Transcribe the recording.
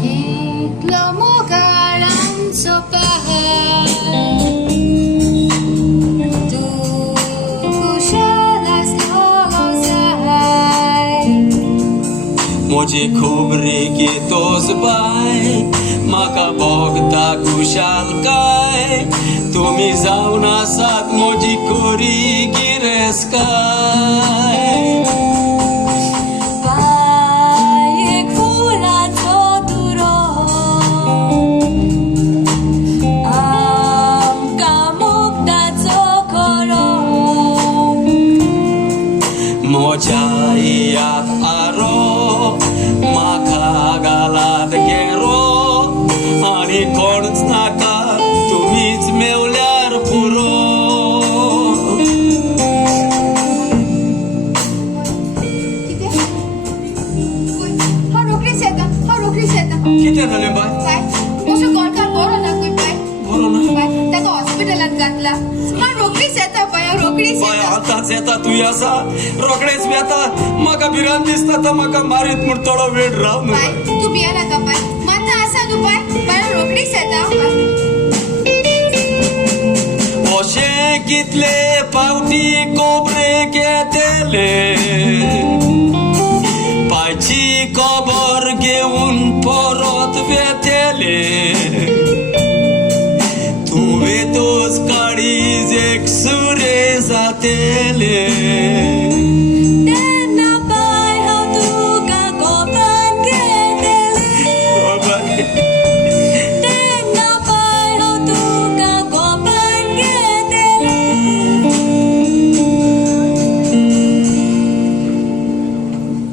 Kitlo mo galang sa bahay, tuko siya las lolosay. मुझे खोबरे के तोज bye माका बघता कुशाल काय तुम्ही जाऊ ना सात मोजी कोरी गिरेस काय Baik fulato duro, kamuk dato koro. मोजा यात आरो माका गालात गेरो आणि कोणच नाका तुम्हीच मेवल्यार पुरो Ha rockris येता. किती झाले बाय काय? मोठं गोडकार बरो ना कोई बाय. बरो ना बाय, ताका हॉस्पिटलात घातला. हा रोकडीच येता बाय, रोकडीच बाय येता. आताच येता तू असा रोकडेच येता माका भिरांत दिसता तर माका मारीत म्हूण थोडो वेळ राव न्हू बाय, तू बिया नाका बाय. माता आसा न्हू बाय, बाय रोकडीच येता. अशे कितले पावटी कोबरे घेतले पायची कबर घेऊन परत वेतले तुवे तोच काळीज एक सुरे जातेले